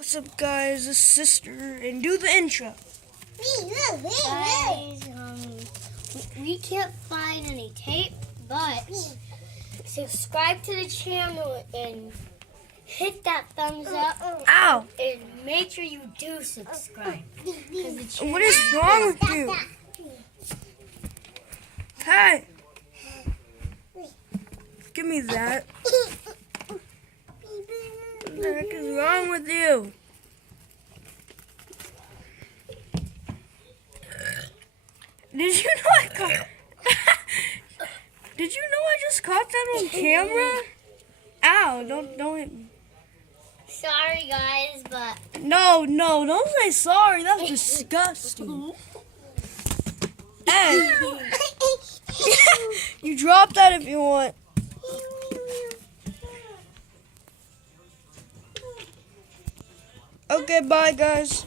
What's up, guys? This is Sister, and do the intro. Guys, we can't find any tape, but subscribe to the channel and hit that thumbs up. Ow! And make sure you do subscribe. What is wrong with you? Hey! Give me that. What the heck is wrong with you? Did you know I caught? Did you know I just caught that on camera? Ow! Don't hit me. Sorry, guys, but No, don't say sorry. That's disgusting. Hey, you drop that if you want. Okay, bye, guys.